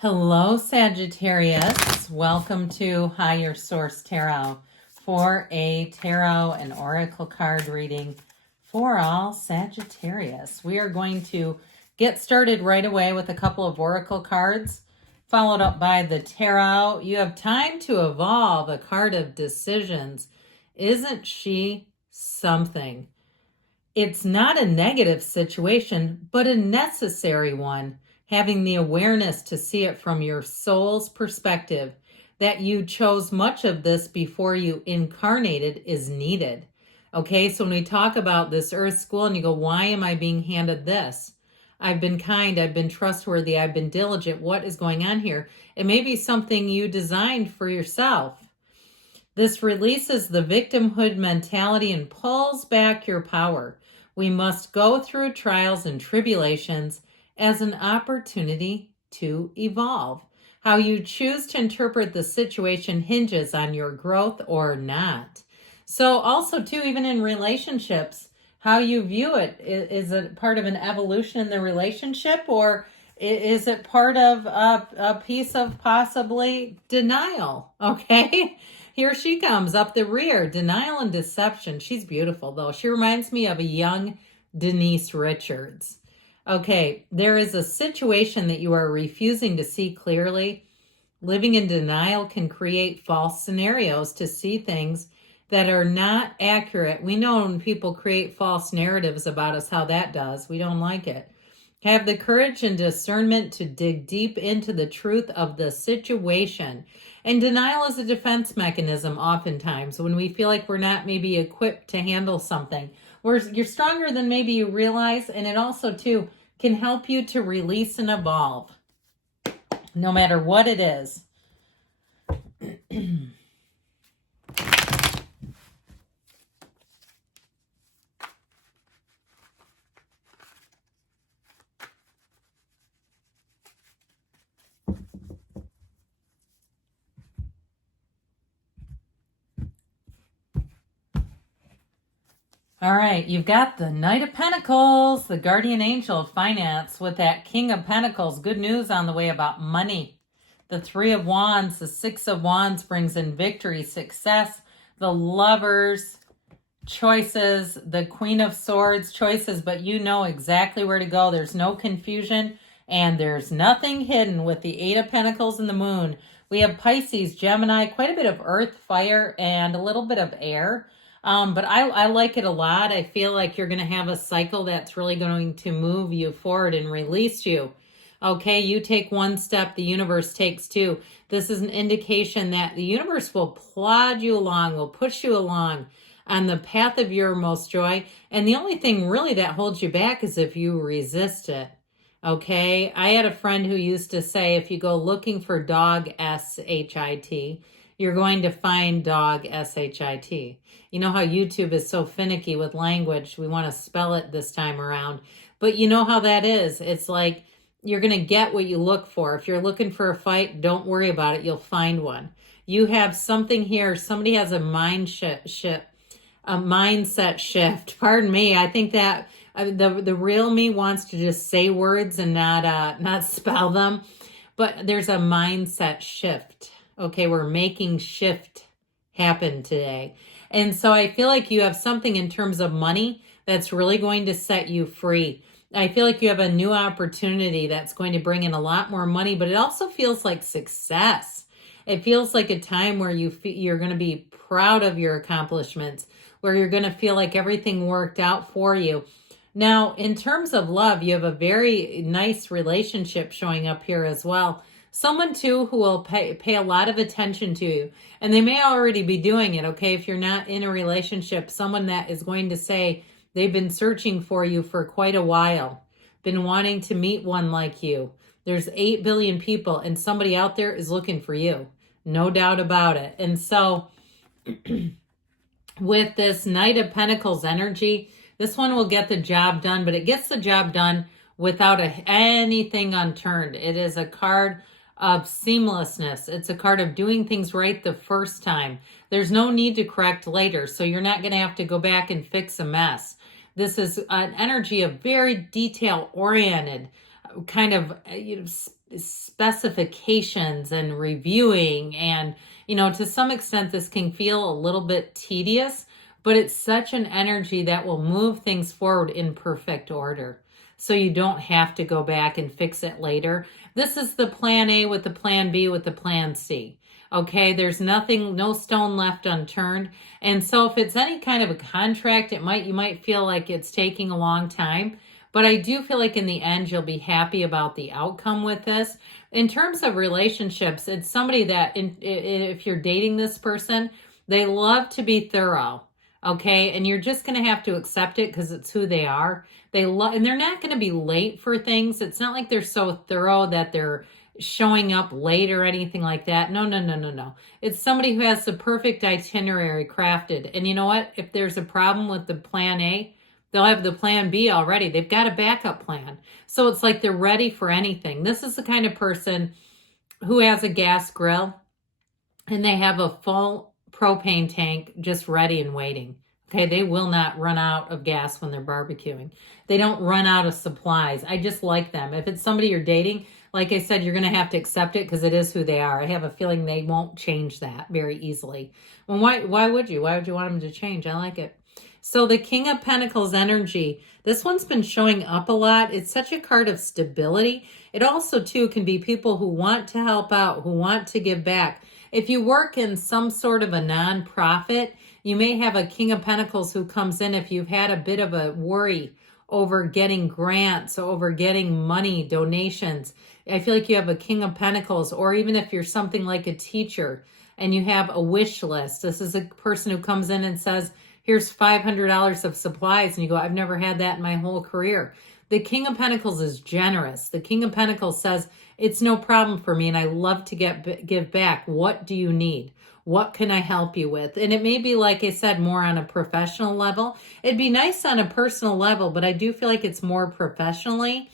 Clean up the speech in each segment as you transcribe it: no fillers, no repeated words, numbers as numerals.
Hello, Sagittarius. Welcome to Higher Source Tarot for a tarot and oracle card reading for all Sagittarius. We are going to get started right away with a couple of oracle cards, followed up by the tarot. You have time to evolve, a card of decisions. Isn't she something? It's not a negative situation, but a necessary one. Having the awareness to see it from your soul's perspective, that you chose much of this before you incarnated, is needed. Okay, so when we talk about this earth school and you go, why am I being handed this? I've been kind, I've been trustworthy, I've been diligent. What is going on here? It may be something you designed for yourself. This releases the victimhood mentality and pulls back your power. We must go through trials and tribulations as an opportunity to evolve. How you choose to interpret the situation hinges on your growth or not. So also too, even in relationships, how you view it, is it part of an evolution in the relationship, or is it part of a piece of possibly denial? Okay, here she comes up the rear, denial and deception. She's beautiful though. She reminds me of a young Denise Richards. Okay, there is a situation that you are refusing to see clearly. Living in denial can create false scenarios to see things that are not accurate. We know when people create false narratives about us how that does. We don't like it. Have the courage and discernment to dig deep into the truth of the situation. And denial is a defense mechanism oftentimes when we feel like we're not maybe equipped to handle something. You're stronger than maybe you realize, and it also too can help you to release and evolve, no matter what it is. All right, you've got the Knight of Pentacles, the guardian angel of finance, with that King of Pentacles. Good news on the way about money. The Three of Wands, the Six of Wands brings in victory, success. The Lovers, choices. The Queen of Swords, choices, but you know exactly where to go. There's no confusion, and there's nothing hidden with the Eight of Pentacles and the Moon. We have Pisces, Gemini, quite a bit of earth, fire, and a little bit of air. But I like it a lot. I feel like you're going to have a cycle that's really going to move you forward and release you. Okay, you take one step, the universe takes two. This is an indication that the universe will plod you along, will push you along on the path of your most joy. And the only thing really that holds you back is if you resist it. Okay, I had a friend who used to say, if you go looking for dog, S-H-I-T, you're going to find dog, S-H-I-T. You know how YouTube is so finicky with language. We want to spell it this time around. But you know how that is. It's like you're going to get what you look for. If you're looking for a fight, don't worry about it. You'll find one. You have something here. Somebody has a mindset shift. Pardon me. I think that the real me wants to just say words and not spell them. But there's a mindset shift. Okay, we're making shift happen today. And so I feel like you have something in terms of money that's really going to set you free. I feel like you have a new opportunity that's going to bring in a lot more money, but it also feels like success. It feels like a time where you're going to be proud of your accomplishments, where you're going to feel like everything worked out for you. Now, in terms of love, you have a very nice relationship showing up here as well. Someone, too, who will pay a lot of attention to you. And they may already be doing it, okay? If you're not in a relationship, someone that is going to say they've been searching for you for quite a while, been wanting to meet one like you. There's 8 billion people, and somebody out there is looking for you. No doubt about it. And so with this Knight of Pentacles energy, this one will get the job done, but it gets the job done without anything unturned. It is a card of seamlessness. It's a card of doing things right the first time. There's no need to correct later, so you're not going to have to go back and fix a mess. This is an energy of very detail-oriented, kind of specifications and reviewing, and to some extent this can feel a little bit tedious, but it's such an energy that will move things forward in perfect order, so you don't have to go back and fix it later. This is the plan A with the plan B with the plan C. Okay, there's nothing, no stone left unturned. And so if it's any kind of a contract, you might feel like it's taking a long time. But I do feel like in the end, you'll be happy about the outcome with this. In terms of relationships, it's somebody that, if you're dating this person, they love to be thorough. Okay, and you're just going to have to accept it because it's who they are. And they're not going to be late for things. It's not like they're so thorough that they're showing up late or anything like that. No. It's somebody who has the perfect itinerary crafted. And you know what? If there's a problem with the plan A, they'll have the plan B already. They've got a backup plan. So it's like they're ready for anything. This is the kind of person who has a gas grill and they have a full propane tank just ready and waiting. Okay, they will not run out of gas when they're barbecuing. They don't run out of supplies. I just like them. If it's somebody you're dating, like I said, you're going to have to accept it because it is who they are. I have a feeling they won't change that very easily. Well, why would you? Why would you want them to change? I like it. So the King of Pentacles energy, this one's been showing up a lot. It's such a card of stability. It also, too, can be people who want to help out, who want to give back. If you work in some sort of a nonprofit, you may have a King of Pentacles who comes in if you've had a bit of a worry over getting grants, over getting money, donations. I feel like you have a King of Pentacles, or even if you're something like a teacher and you have a wish list. This is a person who comes in and says, here's $500 of supplies. And you go, I've never had that in my whole career. The King of Pentacles is generous. The King of Pentacles says, it's no problem for me and I love to give back. What do you need? What can I help you with? And it may be, like I said, more on a professional level. It'd be nice on a personal level, but I do feel like it's more professionally.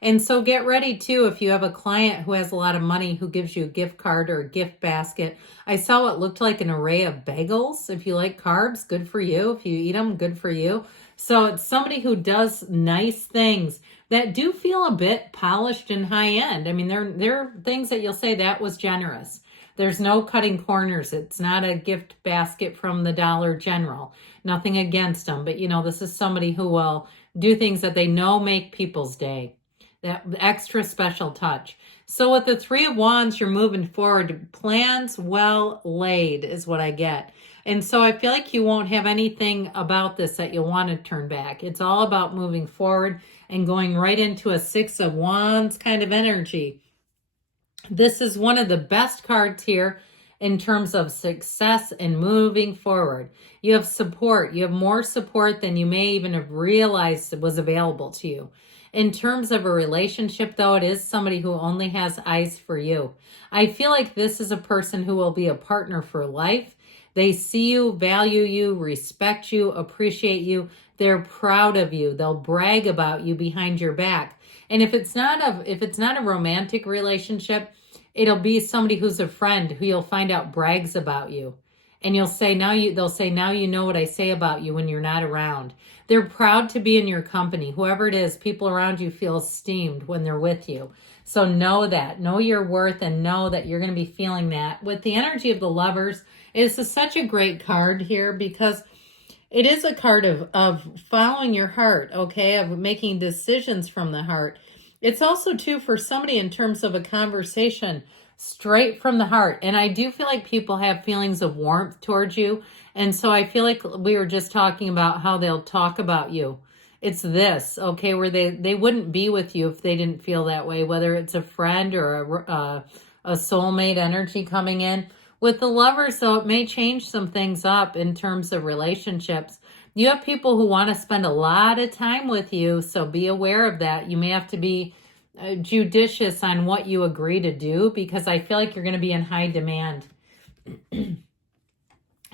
And so get ready too, if you have a client who has a lot of money who gives you a gift card or a gift basket. I saw what looked like an array of bagels. If you like carbs, good for you. If you eat them, good for you. So it's somebody who does nice things that do feel a bit polished and high end. I mean, they're things that you'll say that was generous. There's no cutting corners. It's not a gift basket from the Dollar General. Nothing against them. But, this is somebody who will do things that they know make people's day. That extra special touch. So with the Three of Wands, you're moving forward. Plans well laid is what I get. And so I feel like you won't have anything about this that you'll want to turn back. It's all about moving forward and going right into a Six of Wands kind of energy. This is one of the best cards here in terms of success and moving forward. You have support. You have more support than you may even have realized was available to you. In terms of a relationship, though, it is somebody who only has eyes for you. I feel like this is a person who will be a partner for life. They see you, value you, respect you, appreciate you. They're proud of you. They'll brag about you behind your back. And if it's not a romantic relationship, it'll be somebody who's a friend who you'll find out brags about you. And they'll say, now you know what I say about you when you're not around. They're proud to be in your company. Whoever it is, people around you feel esteemed when they're with you. So know that. Know your worth and know that you're going to be feeling that. With the energy of the Lovers, it's such a great card here because it is a card of following your heart, okay, of making decisions from the heart. It's also, too, for somebody in terms of a conversation straight from the heart. And I do feel like people have feelings of warmth towards you. And so I feel like we were just talking about how they'll talk about you. It's this, okay, where they wouldn't be with you if they didn't feel that way, whether it's a friend or a soulmate energy coming in. With the Lovers, though, it may change some things up in terms of relationships. You have people who want to spend a lot of time with you, so be aware of that. You may have to be judicious on what you agree to do because I feel like you're going to be in high demand.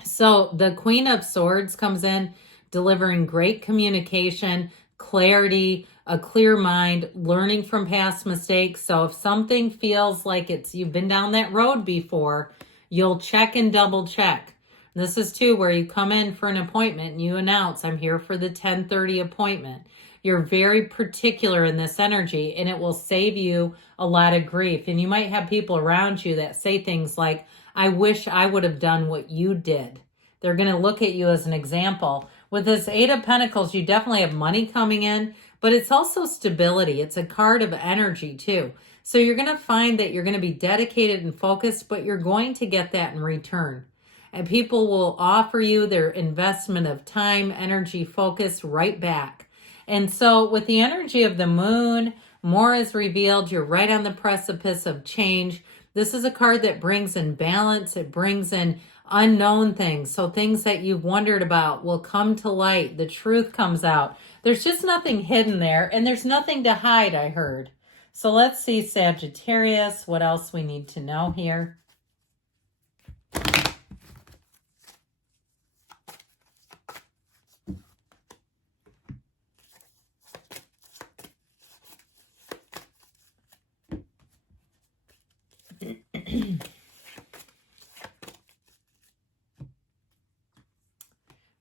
So the Queen of Swords comes in, delivering great communication, clarity, a clear mind, learning from past mistakes. So if something feels like you've been down that road before, you'll check and double check. This is too where you come in for an appointment and you announce, I'm here for the 10:30 appointment. You're very particular in this energy, and it will save you a lot of grief. And you might have people around you that say things like, I wish I would have done what you did. They're going to look at you as an example. With this Eight of Pentacles, you definitely have money coming in, but it's also stability. It's a card of energy too. So you're going to find that you're going to be dedicated and focused, but you're going to get that in return. And people will offer you their investment of time, energy, focus right back. And so with the energy of the moon, more is revealed. You're right on the precipice of change. This is a card that brings in balance. It brings in unknown things. So things that you've wondered about will come to light. The truth comes out. There's just nothing hidden there, and there's nothing to hide, I heard. So let's see, Sagittarius, what else we need to know here.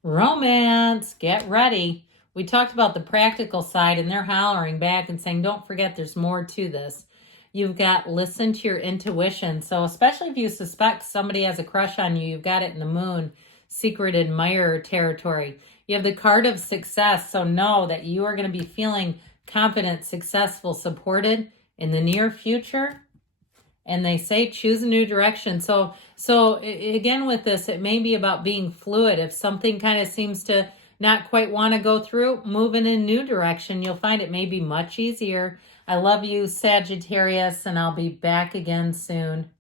Romance, get ready. We talked about the practical side, and they're hollering back and saying, don't forget there's more to this. You've got listen to your intuition. So especially if you suspect somebody has a crush on you, you've got it in the moon, secret admirer territory. You have the card of success. So know that you are going to be feeling confident, successful, supported in the near future. And they say choose a new direction. So again, with this, it may be about being fluid. If something kind of seems to not quite want to go through, move in a new direction. You'll find it may be much easier. I love you, Sagittarius, and I'll be back again soon.